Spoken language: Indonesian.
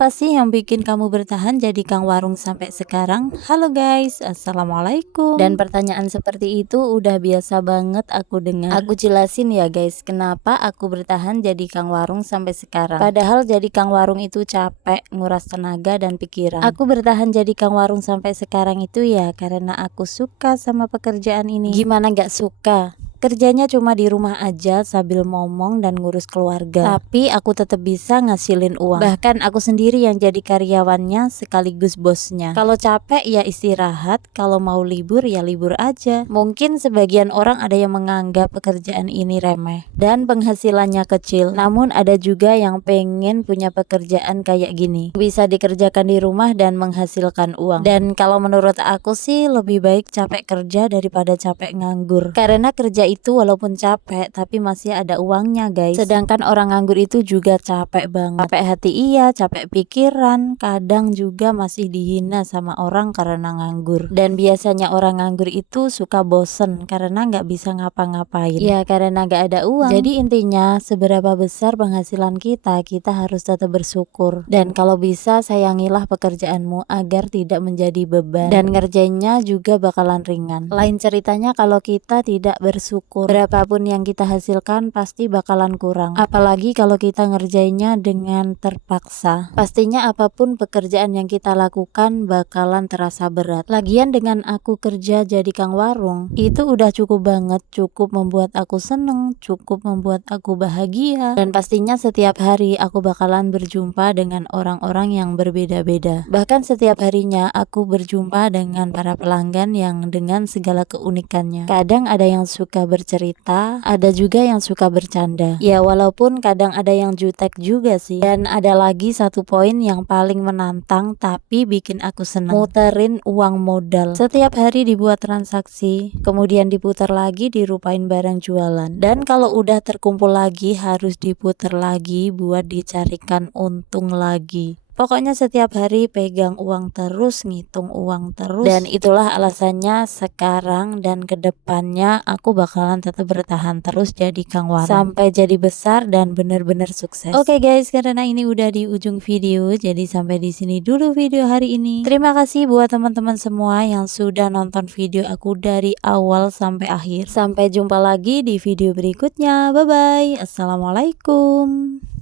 Apa sih yang bikin kamu bertahan jadi Kang Warung sampai sekarang? Halo guys, assalamualaikum. Dan pertanyaan seperti itu udah biasa banget aku dengar. Aku jelasin ya guys, kenapa aku bertahan jadi Kang Warung sampai sekarang. Padahal jadi Kang Warung itu capek, nguras tenaga dan pikiran. Aku bertahan jadi Kang Warung sampai sekarang itu ya karena aku suka sama pekerjaan ini. Gimana gak suka? Kerjanya cuma di rumah aja sambil ngomong dan ngurus keluarga. Tapi aku tetap bisa ngasilin uang. Bahkan aku sendiri yang jadi karyawannya sekaligus bosnya. Kalau capek ya istirahat, kalau mau libur ya libur aja. Mungkin sebagian orang ada yang menganggap pekerjaan ini remeh dan penghasilannya kecil. Namun ada juga yang pengen punya pekerjaan kayak gini. Bisa dikerjakan di rumah dan menghasilkan uang. Dan kalau menurut aku sih lebih baik capek kerja daripada capek nganggur. Karena kerja itu walaupun capek tapi masih ada uangnya guys. Sedangkan orang nganggur itu juga capek banget. Capek hati iya, capek pikiran. Kadang juga masih dihina sama orang karena nganggur. Dan biasanya orang nganggur itu suka bosen karena nggak bisa ngapa-ngapain. Ya karena nggak ada uang. Jadi intinya seberapa besar penghasilan kita, kita harus tetap bersyukur. Dan kalau bisa sayangilah pekerjaanmu agar tidak menjadi beban. Dan ngerjainnya juga bakalan ringan. Lain ceritanya kalau kita tidak bersyukur, berapapun yang kita hasilkan pasti bakalan kurang. Apalagi kalau kita ngerjainnya dengan terpaksa. Pastinya apapun pekerjaan yang kita lakukan bakalan terasa berat. Lagian dengan aku kerja jadi Kang Warung, itu udah cukup banget, cukup membuat aku seneng, cukup membuat aku bahagia. Dan pastinya setiap hari aku bakalan berjumpa dengan orang-orang yang berbeda-beda. Bahkan setiap harinya aku berjumpa dengan para pelanggan yang dengan segala keunikannya. Kadang ada yang suka bercerita, ada juga yang suka bercanda. Ya walaupun kadang ada yang jutek juga sih. Dan ada lagi satu poin yang paling menantang tapi bikin aku seneng. Muterin uang modal. Setiap hari dibuat transaksi, kemudian diputar lagi dirupain barang jualan. Dan kalau udah terkumpul lagi harus diputar lagi buat dicarikan untung lagi. Pokoknya setiap hari pegang uang terus, ngitung uang terus. Dan itulah alasannya sekarang dan kedepannya aku bakalan tetap bertahan terus jadi Kang Warung sampai jadi besar dan bener-bener sukses. Oke guys, karena ini udah di ujung video, jadi sampai di sini dulu video hari ini. Terima kasih buat teman-teman semua yang sudah nonton video aku dari awal sampai akhir. Sampai jumpa lagi di video berikutnya. Bye bye. Assalamualaikum.